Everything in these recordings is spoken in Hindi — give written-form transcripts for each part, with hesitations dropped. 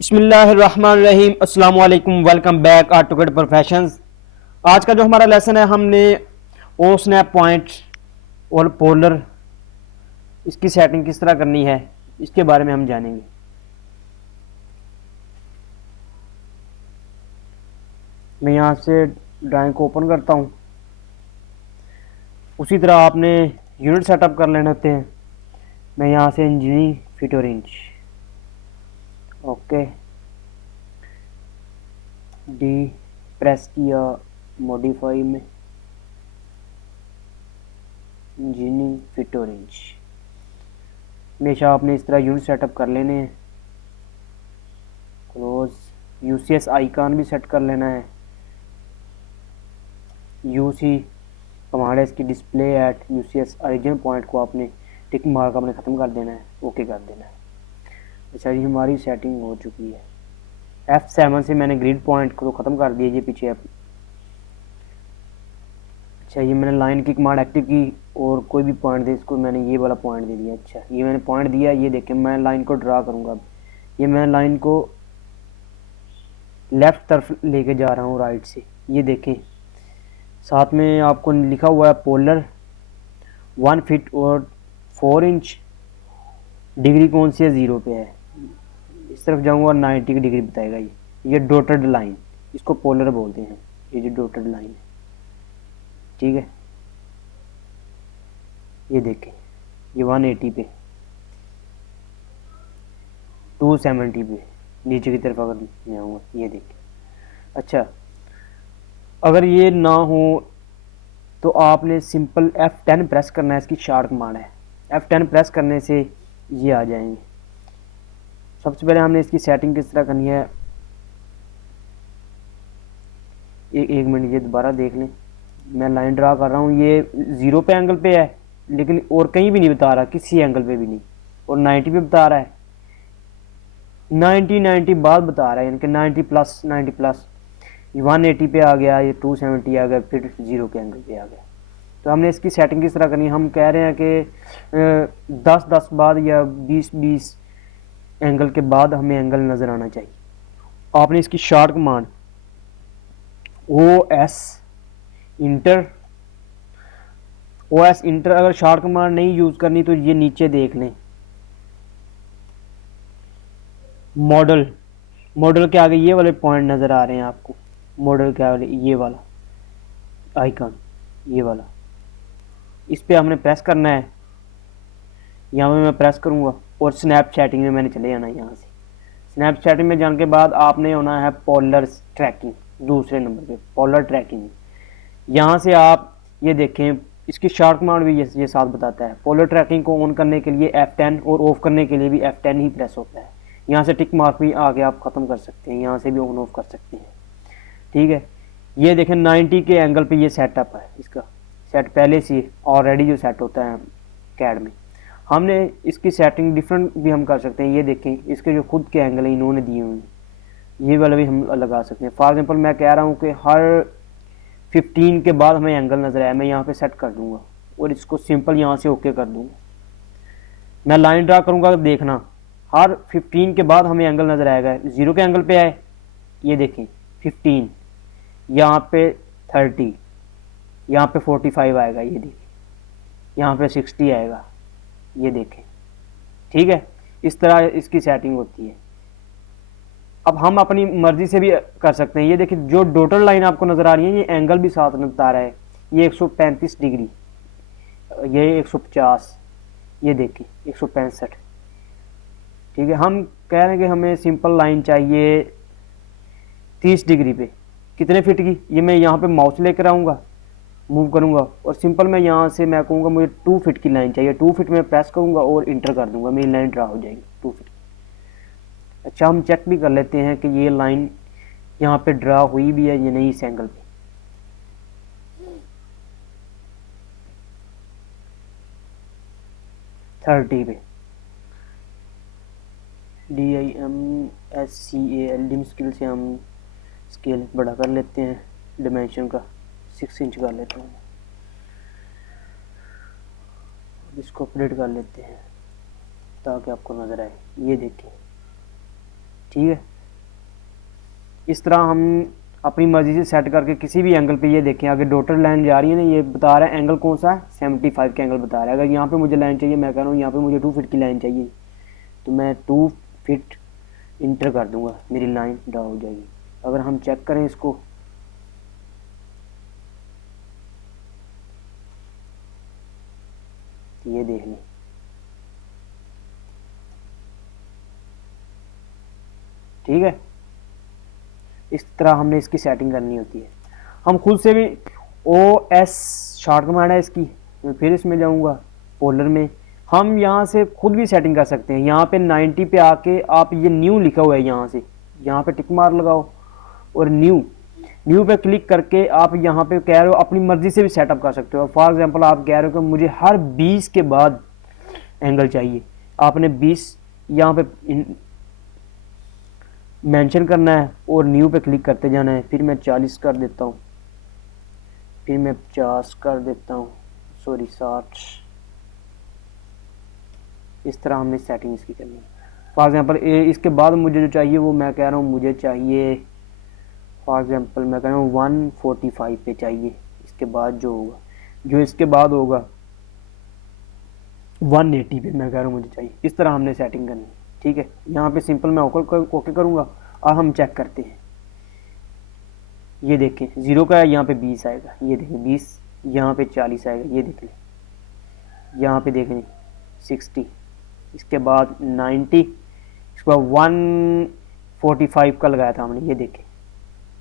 बिस्मिल्लाहिर्रहमानिर्रहीम अस्सलाम वालेकुम, वेलकम बैक आर्टोकेट प्रोफेशंस। आज का जो हमारा लेसन है, हमने ओ स्नैप पॉइंट और पोलर इसकी सेटिंग किस तरह करनी है इसके बारे में हम जानेंगे। मैं यहाँ से ड्राइंग को ओपन करता हूँ। उसी तरह आपने यूनिट सेटअप कर लेने होते हैं। मैं यहाँ से इंजीनियरिंग फीट और इंच, ओके, डी प्रेस किया, मॉडिफाई में इंजीनियरिंग फीट और इंच। हमेशा आपने इस तरह यूनिट सेटअप कर लेने हैं। क्लोज यूसीएस आइकॉन भी सेट कर लेना है। यूसी कमांड है इसकी, display at UCS origin point को आपने टिक मार्क आपने ख़त्म कर देना है, ओके कर देना है। अच्छा, ये हमारी सेटिंग हो चुकी है। F7 से मैंने ग्रिड पॉइंट को तो ख़त्म कर दिया, ये पीछे आप। अच्छा, ये मैंने लाइन की कमांड एक्टिव की और कोई भी पॉइंट दे, इसको मैंने ये वाला पॉइंट दे दिया। अच्छा, ये मैंने पॉइंट दिया, ये देखें मैं लाइन को ड्रा करूँगा। अब ये मैं लाइन को लेफ़्ट तरफ लेके जा रहा हूँ राइट से। ये देखें साथ में आपको लिखा हुआ है पोलर 1 फीट और 4 इंच। डिग्री कौन सी है, 0 पे है। इस तरफ जाऊँगा 90 की डिग्री बताएगा। ये डॉटेड लाइन, इसको पोलर बोलते हैं। ये जो डॉटेड लाइन है, ठीक है। ये देखें ये 180 पे, 270 पे नीचे की तरफ अगर मैं आऊँगा, ये देखें। अच्छा, अगर ये ना हो तो आपने सिंपल F10 प्रेस करना है, इसकी शॉर्ट कमांड है। F10 प्रेस करने से ये आ जाएंगे। सबसे पहले हमने इसकी सेटिंग किस तरह करनी है, एक मिनट ये दोबारा देख लें। मैं लाइन ड्रा कर रहा हूँ, ये 0 पे एंगल पे है, लेकिन और कहीं भी नहीं बता रहा, किसी एंगल पे भी नहीं। और 90 पे बता रहा है, 90 बाद बता रहा है, यानी कि 90 प्लस 90 प्लस। 180 पे आ गया, ये 270 आ गया, फिर 0 के एंगल पे आ गया। तो हमने इसकी सेटिंग किस तरह करनी है, हम कह रहे हैं कि 10-10 बाद या 20-20 एंगल के बाद हमें एंगल नज़र आना चाहिए। आपने इसकी short command OS inter, OS inter अगर शॉर्ट कमांड नहीं यूज़ करनी तो ये नीचे देख लें, मॉडल, मॉडल के आगे ये वाले पॉइंट नज़र आ रहे हैं आपको। मॉडल के आगे ये वाला आइकन, ये वाला, इस पर हमने प्रेस करना है। यहाँ पे मैं प्रेस करूँगा और स्नैप चैटिंग में मैंने चले जाना है। यहाँ से स्नैप चैटिंग में जाने के बाद आपने होना है पोलर ट्रैकिंग, दूसरे नंबर पे पोलर ट्रैकिंग। यहाँ से आप ये देखें, इसकी शॉर्ट कमांड भी ये साथ बताता है। पोलर ट्रैकिंग को ऑन करने के लिए F10 और ऑफ करने के लिए भी F10 ही प्रेस होता है। यहाँ से टिक मार्क भी आगे आप ख़त्म कर सकते हैं, यहाँ से भी ऑन ऑफ कर सकते हैं, ठीक है। ये देखें 90 के एंगल पे ये सेटअप है, इसका सेट पहले से ऑलरेडी जो सेट होता है कैड में। हमने इसकी सेटिंग डिफरेंट भी हम कर सकते हैं। ये देखें इसके जो खुद के एंगल हैं इन्होंने दिए हुए हैं, ये वाला भी हम लगा सकते हैं। फॉर एग्जांपल मैं कह रहा हूँ कि हर 15 के बाद हमें एंगल नज़र आया, मैं यहाँ पे सेट कर दूंगा और इसको सिंपल यहाँ से ओके कर दूंगा। मैं लाइन ड्रा करूँगा तो देखना हर 15 के बाद हमें एंगल नज़र आएगा। 0 के एंगल पे आए, ये देखें 15, यहाँ पे 30, यहाँ पे 45 आएगा, ये देखें यहाँ पे 60 आएगा, ये देखें, ठीक है। इस तरह इसकी सेटिंग होती है। अब हम अपनी मर्जी से भी कर सकते हैं। ये देखिए जो डॉटेड लाइन आपको नज़र आ रही है, ये एंगल भी साथ में बता रहा है। ये 135 डिग्री, ये 150, ये देखिए 165, ठीक है। हम कह रहे हैं कि हमें सिंपल लाइन चाहिए 30 डिग्री पे, कितने फिट की, ये मैं यहाँ पे माउस लेकर आऊँगा, मूव करूँगा और सिंपल मैं यहाँ से मैं कहूँगा मुझे 2 फीट की लाइन चाहिए। 2 फीट में प्रेस करूँगा और इंटर कर दूँगा, मेरी लाइन ड्रा हो जाएगी 2 फीट। अच्छा, हम चेक भी कर लेते हैं कि ये लाइन यहाँ पे ड्रा हुई भी है या नहीं इस एंगल पे। थर्टी पे DIMSCAL स्केल से हम स्केल बड़ा कर लेते हैं, डिमेंशन का 6 इंच कर लेते हैं, इसको अपडेट कर लेते हैं ताकि आपको नज़र आए। ये देखिए, ठीक है। इस तरह हम अपनी मर्जी से सेट करके किसी भी एंगल पे, ये देखें आगे डॉटेड लाइन जा रही है ना, ये बता रहा है एंगल कौन सा है, 75 का एंगल बता रहा है। अगर यहाँ पे मुझे लाइन चाहिए, मैं कह रहा हूँ यहाँ पे मुझे 2 फीट की लाइन चाहिए, तो मैं 2 फीट इंटर कर दूंगा, मेरी लाइन ड्रा हो जाएगी। अगर हम चेक करें इसको, ये देख लें, ठीक है। इस तरह हमने इसकी सेटिंग करनी होती है। हम खुद से भी OS शॉर्ट कमांड है इसकी, मैं फिर इसमें जाऊंगा फोल्डर में, हम यहाँ से खुद भी सेटिंग कर सकते हैं। यहाँ पे 90 पे आके आप, ये न्यू लिखा हुआ है, यहाँ से यहाँ पे टिक मार लगाओ और न्यू पे क्लिक करके आप यहाँ पे कह रहे हो अपनी मर्जी से भी सेटअप कर सकते हो। फॉर एग्जांपल आप कह रहे हो कि मुझे हर 20 के बाद एंगल चाहिए, आपने 20 यहाँ पे मेंशन करना है और न्यू पे क्लिक करते जाना है। फिर मैं 40 कर देता हूँ, फिर मैं 50 कर देता हूँ, सॉरी 60। इस तरह हमने सेटिंग इसकी करनी है। फॉर एग्जांपल इसके बाद मुझे जो चाहिए वो मैं कह रहा हूँ मुझे चाहिए, फॉर एग्जांपल मैं कह रहा हूँ 145 पे चाहिए। इसके बाद जो होगा, जो इसके बाद होगा 180 पे मैं कह रहा हूँ मुझे चाहिए। इस तरह हमने सेटिंग करनी है, ठीक है। यहाँ पे सिंपल मैं ओके करूँगा और हम चेक करते हैं। ये देखें 0 का है, यहाँ पे 20 आएगा, ये देखें 20, यहाँ पे 40 आएगा, ये देख लें, यहाँ पे देखें 60, इसके बाद 90, इसके बाद 145 का लगाया था हमने, ये देखें,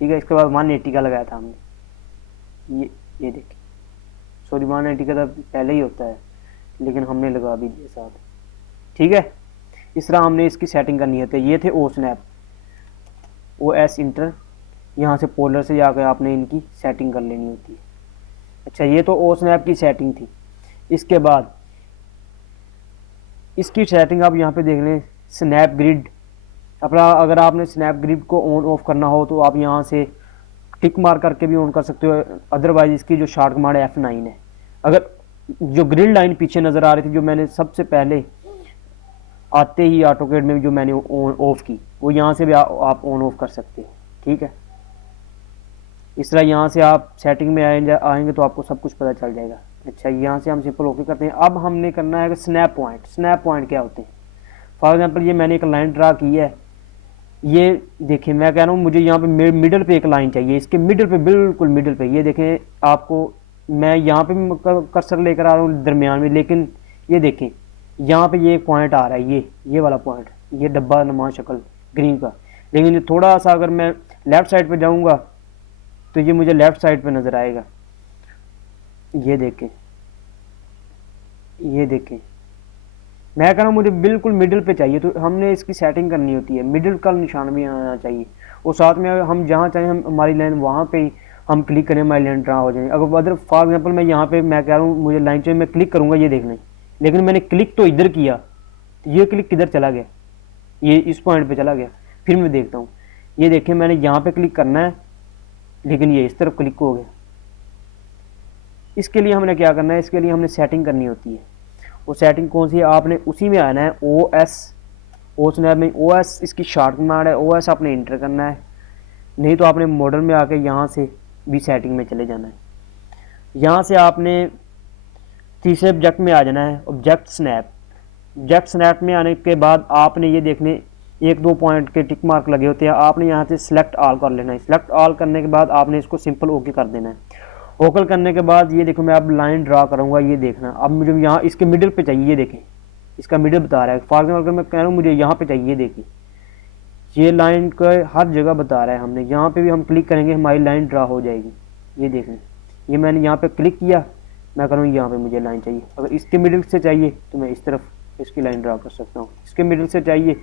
ठीक है। इसके बाद 180 का लगाया था हमने, ये देखें, सॉरी 180 का तो पहले ही होता है, लेकिन हमने लगा भी दिया साथ, ठीक है। इस तरह हमने इसकी सेटिंग करनी है। तो ये थे OSnap, OS इंटर, यहाँ से पोलर से जाकर आपने इनकी सेटिंग कर लेनी होती है। अच्छा, ये तो OSnap की सेटिंग थी। इसके बाद इसकी सेटिंग आप यहाँ पे देख लें, स्नैप ग्रिड। अपना अगर आपने स्नैप ग्रिड को ऑन ऑफ करना हो तो आप यहाँ से टिक मार करके भी ऑन कर सकते हो, अदरवाइज इसकी जो शॉर्ट कमांड F9 है। अगर जो ग्रिड लाइन पीछे नज़र आ रही थी, जो मैंने सबसे पहले आते ही ऑटोकैड में जो मैंने ऑन ऑफ की, वो यहाँ से भी आप ऑन ऑफ कर सकते हैं, ठीक है। इस तरह यहाँ से आप सेटिंग में आएंगे तो आपको सब कुछ पता चल जाएगा। अच्छा, यहाँ से हम सिंपल ओके करते हैं। अब हमने करना है कि स्नैप पॉइंट क्या होते हैं। फॉर एग्जांपल ये मैंने एक लाइन ड्रा की है, ये देखिए मैं कह रहा हूँ मुझे यहाँ पे मिडल पे एक लाइन चाहिए, इसके मिडल पे, बिल्कुल मिडल पे। ये देखें, आपको मैं यहाँ पे कर्सर लेकर आ रहा हूँ दरमियान में, लेकिन ये देखें यहाँ पे ये पॉइंट आ रहा है, ये वाला पॉइंट, ये डब्बा नुमा शक्ल ग्रीन का। लेकिन ये थोड़ा सा अगर मैं लेफ्ट साइड पे जाऊँगा तो ये मुझे लेफ्ट साइड पे नज़र आएगा। ये देखें, मैं कह रहा हूँ मुझे बिल्कुल मिडिल पे चाहिए, तो हमने इसकी सेटिंग करनी होती है। मिडिल का निशान भी आना चाहिए, और साथ में हम जहाँ चाहें हम हमारी लाइन वहाँ पे ही हम क्लिक करें, हमारी लाइन ड्रा हो जाए। अगर अदर फॉर एग्जांपल मैं यहाँ पे मैं कह रहा हूँ मुझे लाइन चाहिए, मैं क्लिक करूँगा, ये देख लें, लेकिन मैंने क्लिक तो इधर किया, तो ये क्लिक किधर चला गया, ये इस पॉइंट पे चला गया। फिर मैं देखता हूँ, ये देखें मैंने यहाँ पे क्लिक करना है, लेकिन ये इस तरफ क्लिक हो गया। इसके लिए हमने क्या करना है, इसके लिए हमने सेटिंग करनी होती है। वो सेटिंग कौन सी है, आपने उसी में आना है, OSnap में OS इसकी शॉर्ट कमांड है, OS आपने इंटर करना है, नहीं तो आपने मॉडल में आके यहाँ से भी सेटिंग में चले जाना है। यहाँ से आपने तीसरे ऑब्जेक्ट में आ जाना है, ऑब्जेक्ट स्नैप में आने के बाद आपने ये देखने 1-2 पॉइंट के टिक मार्क लगे होते हैं, आपने यहाँ से सिलेक्ट ऑल कर लेना है। सिलेक्ट ऑल करने के बाद आपने इसको सिंपल ओके कर देना है। ओके करने के बाद ये देखो मैं अब लाइन ड्रा करूँगा, ये देखना अब मुझे यहाँ इसके मिडिल पे चाहिए, ये देखें इसका मिडिल बता रहा है। फॉर एग्जाम्पल अगर मैं कह रहा हूँ मुझे यहाँ पे चाहिए, ये देखिए ये लाइन का हर जगह बता रहा है। हमने यहाँ पे भी हम क्लिक करेंगे, हमारी लाइन ड्रा हो जाएगी। ये देख लें, ये मैंने यहाँ पे क्लिक किया, मैं करूँ यहाँ पे मुझे लाइन चाहिए। अगर इसके मिडिल से चाहिए तो मैं इस तरफ इसकी लाइन ड्रा कर सकता हूँ, इसके मिडिल से चाहिए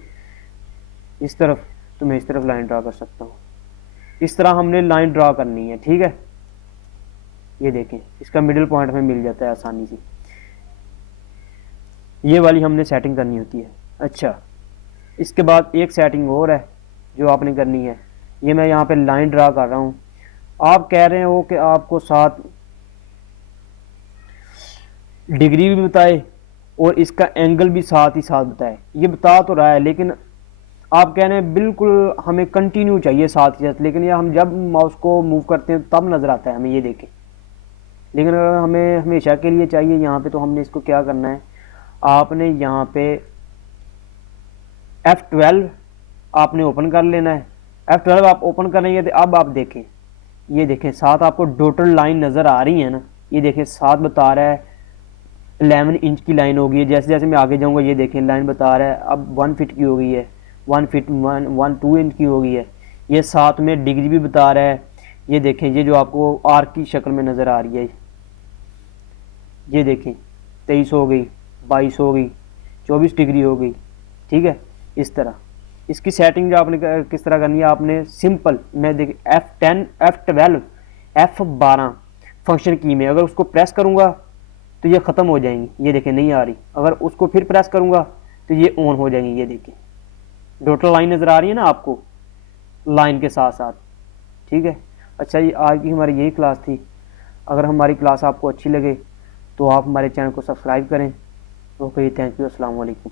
इस तरफ तो मैं इस तरफ लाइन ड्रा कर सकता हूँ। इस तरह हमने लाइन ड्रा करनी है, ठीक है। ये देखें इसका मिडिल पॉइंट में मिल जाता है आसानी से, ये वाली हमने सेटिंग करनी होती है। अच्छा, इसके बाद एक सेटिंग और है जो आपने करनी है, ये मैं यहाँ पे लाइन ड्रा कर रहा हूँ। आप कह रहे हो कि आपको साथ डिग्री भी बताए और इसका एंगल भी साथ ही साथ बताए। ये बता तो रहा है, लेकिन आप कह रहे हैं बिल्कुल हमें कंटिन्यू चाहिए साथ ही साथ, लेकिन ये हम जब माउस को मूव करते हैं तब नज़र आता है हमें, ये देखें। लेकिन अगर हमें हमेशा के लिए चाहिए यहाँ पे, तो हमने इसको क्या करना है, आपने यहाँ पे F12 आपने ओपन कर लेना है। F12 आप ओपन करेंगे तो अब आप देखें, ये देखें साथ आपको डॉटेड लाइन नज़र आ रही है ना, ये देखें साथ बता रहा है 11 इंच की लाइन हो गई है। जैसे जैसे मैं आगे जाऊंगा ये देखें लाइन बता रहा है अब 1 फीट की हो गई है, 1 फीट 2 इंच की हो गई है। ये साथ में डिग्री भी बता रहा है। ये देखें ये जो आपको आर्क की शक्ल में नज़र आ रही है, ये देखें 23 हो गई, 22 हो गई, 24 डिग्री हो गई। ठीक है, इस तरह इसकी सेटिंग जो आपने किस तरह करनी है, आपने सिंपल, मैं देख F10 F12 F12 फंक्शन की में अगर उसको प्रेस करूँगा तो ये ख़त्म हो जाएंगी, ये देखें नहीं आ रही। अगर उसको फिर प्रेस करूँगा तो ये ऑन हो जाएंगी, ये देखें डॉटेड लाइन नज़र आ रही है ना आपको लाइन के साथ साथ। ठीक है, अच्छा ये आज की हमारी यही क्लास थी। अगर हमारी क्लास आपको अच्छी लगे तो आप हमारे चैनल को सब्सक्राइब करें। ओके, थैंक यू, अस्सलाम वालेकुम।